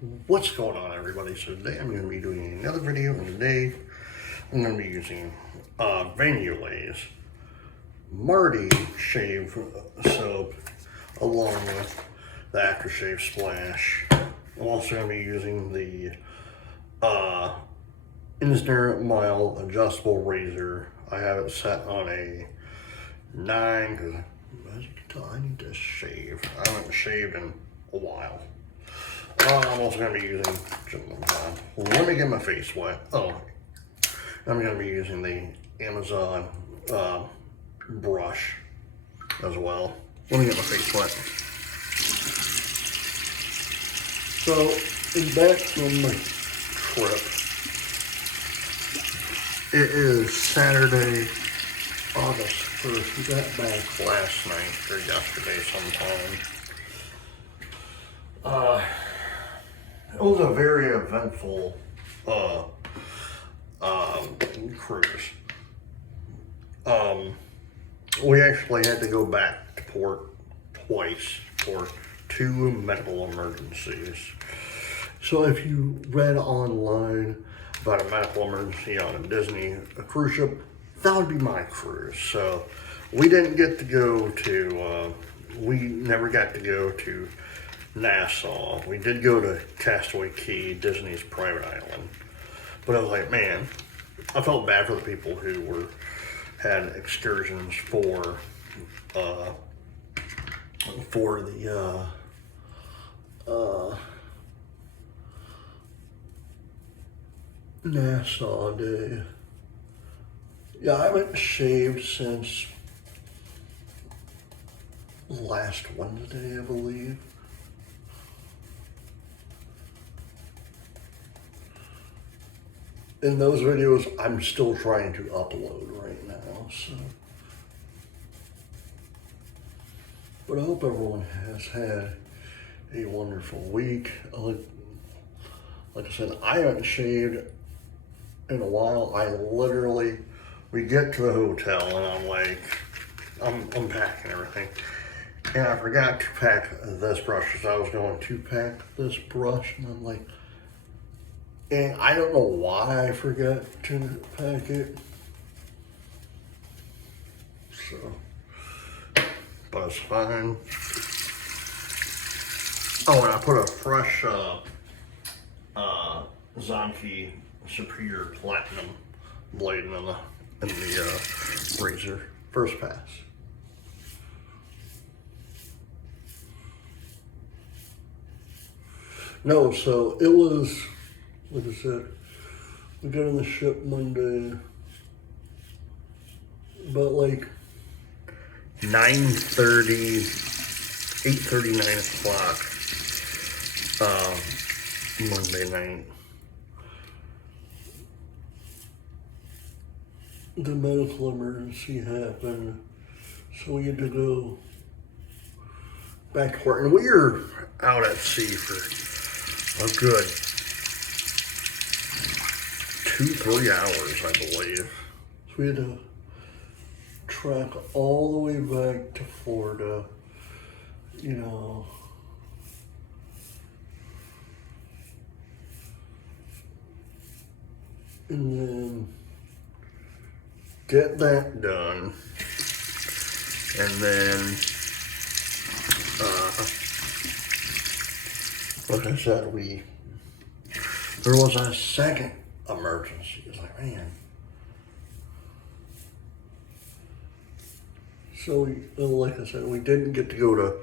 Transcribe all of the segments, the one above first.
What's going on, everybody? So today I'm going to be doing another video, and today I'm going to be using Yulay's Marty shave soap along with the aftershave splash. I'm also going to be using the Instant Mild adjustable razor. I have it set on a 9 because as you can tell I need to shave. I haven't shaved in a while. I'm also going to be using, let me get my face wet. Oh, I'm going to be using the Amazon brush as well. Let me get my face wet. So, back from my trip, it is Saturday, August 1st. We got back last night or yesterday sometime. It was a very eventful cruise. We actually had to go back to port twice for 2 medical emergencies. So if you read online about a medical emergency on a Disney cruise ship, that would be my cruise. So we didn't get to go to, we never got to go to Nassau. We did go to Castaway Cay, Disney's private island. But I was like, man, I felt bad for the people who had excursions for the Nassau day. Yeah, I haven't shaved since last Wednesday, I believe. In those videos, I'm still trying to upload right now, so. But I hope everyone has had a wonderful week. Like I said, I haven't shaved in a while. We get to the hotel and I'm like, I'm unpacking everything. And I forgot to pack this brush because I was going to pack this brush, and I'm like, and I don't know why I forgot to pack it. So, but it's fine. Oh, and I put a fresh Zonky Superior Platinum blade in the razor. First pass. No, so it was, like I said, we got on the ship Monday, but like 9:30, 8:30, 9 o'clock Monday night. The medical emergency happened, so we had to go back to work. And we were out at sea for a good 2-3 hours, I believe. So we had to track all the way back to Florida, you know. And then get that done. And then, like I said, there was a second emergency. It's like, man. So like I said, we didn't get to go to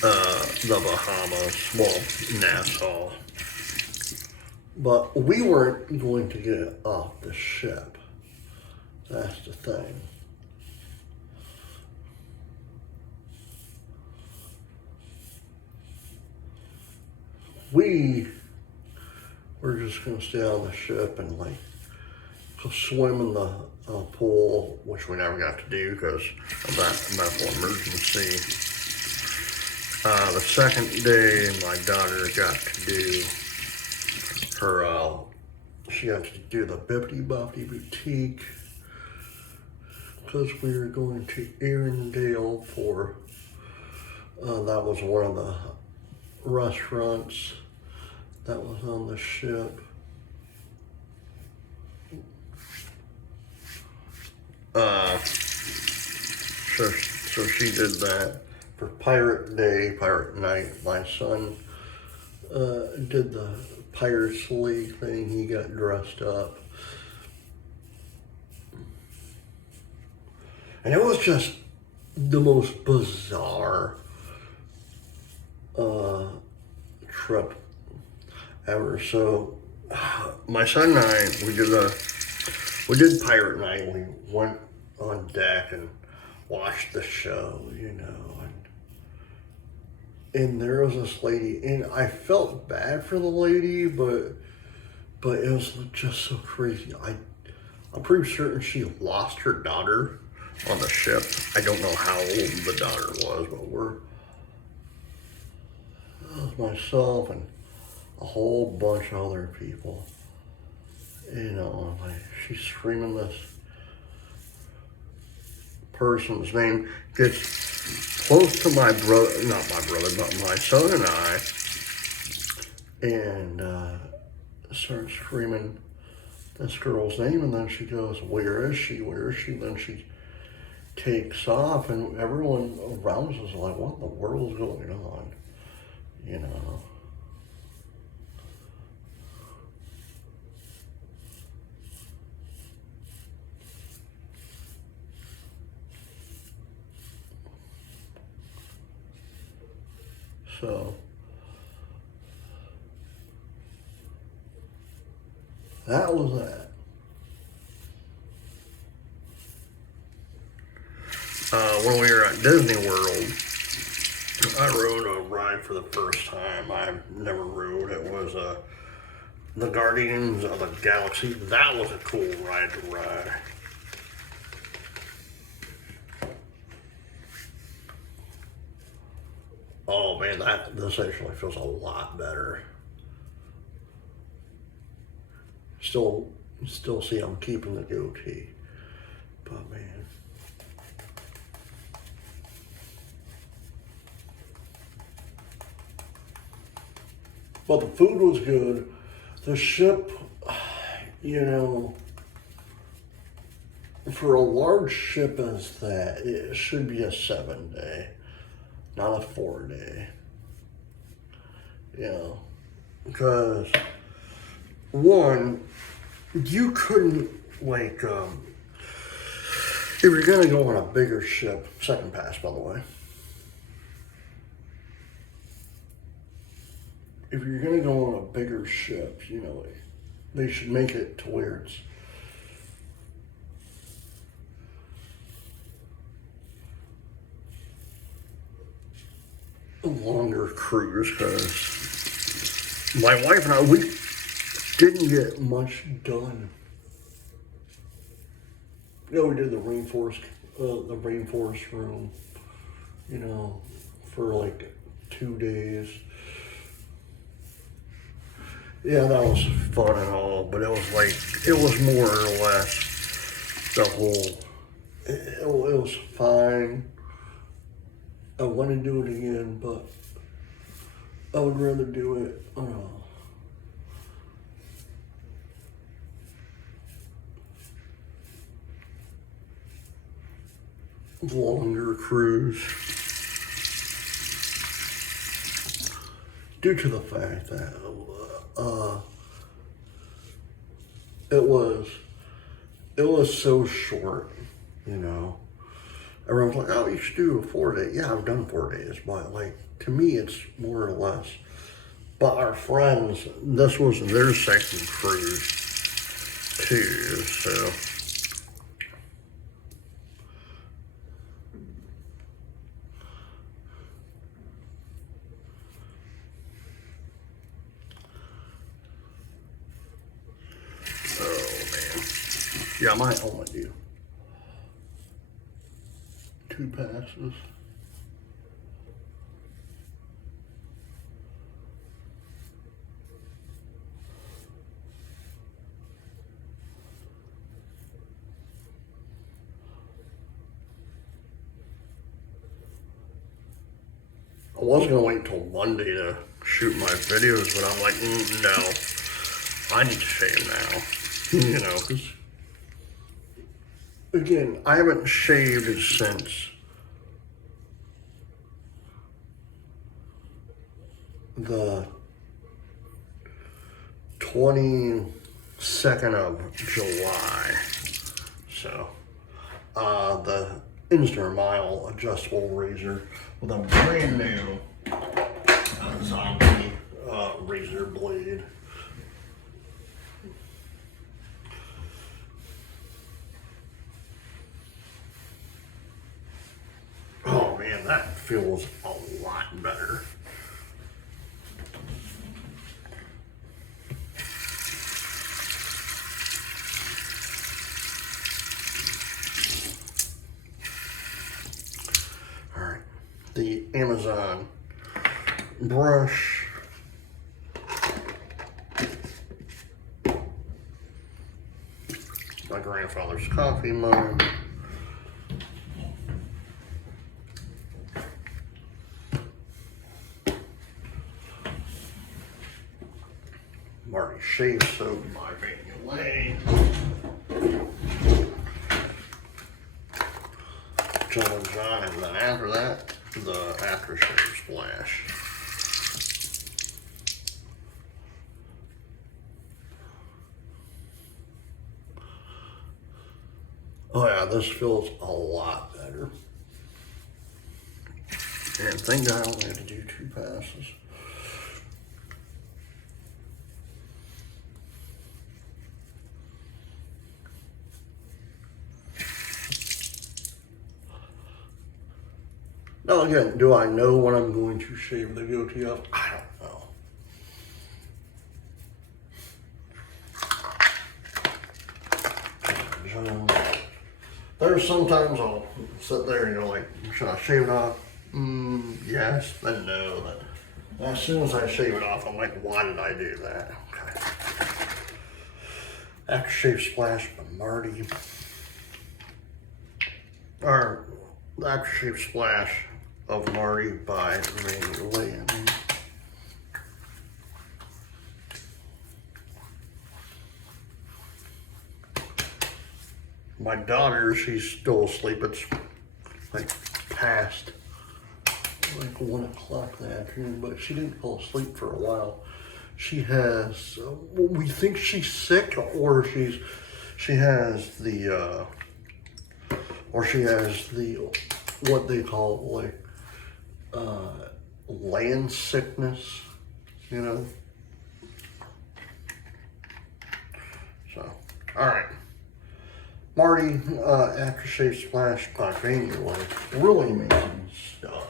the Bahamas, well, Nassau. But we weren't going to get off the ship. That's the thing. We were just gonna stay on the ship and like go swim in the pool, which we never got to do because of that medical emergency. The second day, my daughter got to do her, she got to do the Bippity Boppity Boutique because we were going to Arendelle for, that was one of the restaurants that was on the ship. So she did that for Pirate Day, Pirate Night. My son did the Pirates League thing. He got dressed up. And it was just the most bizarre trip ever. So my son and I, we did Pirate Night. We went on deck and watched the show, you know, and there was this lady, and I felt bad for the lady, but it was just so crazy. I'm pretty certain she lost her daughter on the ship. I don't know how old the daughter was, but it was myself and a whole bunch of other people. You know, like she's screaming this person's name, gets close to my brother, not my brother, but my son and I, and starts screaming this girl's name, and then she goes, where is she, where is she? Then she takes off, and everyone around us is like, what in the world is going on, you know? So that was that. When we were at Disney World, I rode a ride for the first time. I've never rode. It was the Guardians of the Galaxy. That was a cool ride to ride. Oh man, this actually feels a lot better. Still see I'm keeping the goatee, but man. But the food was good. The ship, you know, for a large ship as that, it should be a 7-day. Not a 4-day, you know, because one, you couldn't, like, if you're gonna go on a bigger ship, second pass, by the way, if you're gonna go on a bigger ship, you know, they should make it to where it's a longer cruise, because my wife and I, we didn't get much done. You know, we did the rainforest room, you know, for like 2 days. Yeah, that was fun and all, but it was more or less the whole, it was fine. I want to do it again, but I would rather do it on a longer cruise, due to the fact that it was so short, you know. Everyone's like, oh, you should do a 4-day. Yeah, I've done 4 days, but like, to me, it's more or less. But our friends, this was their second cruise too, so. Oh man. Yeah, I might only do 2 passes. I was gonna wait until Monday to shoot my videos, but I'm like, no, I need to shave now. You know, 'cause again, I haven't shaved since the 22nd of July. So, the Insta Mile adjustable razor with a brand new zombie razor blade. Oh man, that feels a lot better. All right, the Amazon brush. My grandfather's coffee mug. Marty shave soap by Yulay. John, and then after that, the aftershave splash. Oh yeah, this feels a lot better. And thank God I only had to do 2 passes. Now again, do I know what I'm going to shave the goatee off? I don't know. There's sometimes I'll sit there and go like, should I shave it off? Yes, then no. Then as soon as I shave it off, I'm like, why did I do that? Okay. Aftershave splash by Marty. Or the aftershave splash of Marty by Yulay. My daughter, she's still asleep. It's like past like 1 o'clock in the afternoon, but she didn't fall asleep for a while. She has, we think she's sick, or she has the, what they call like, land sickness, you know? So, all right. Marty, aftershave splash by Yulay, really amazing stuff.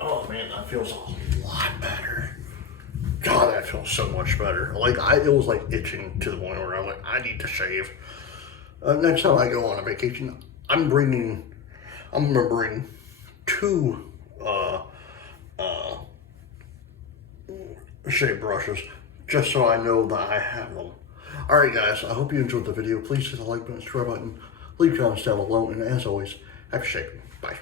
Oh man, that feels a lot better. God, that feels so much better. Like it was like itching to the point where I'm like, I need to shave. Next time I go on a vacation, I'm gonna bring 2 shave brushes, just so I know that I have them. Alright guys, I hope you enjoyed the video. Please hit the like button, subscribe button, leave comments down below, and as always, happy shaving. Bye.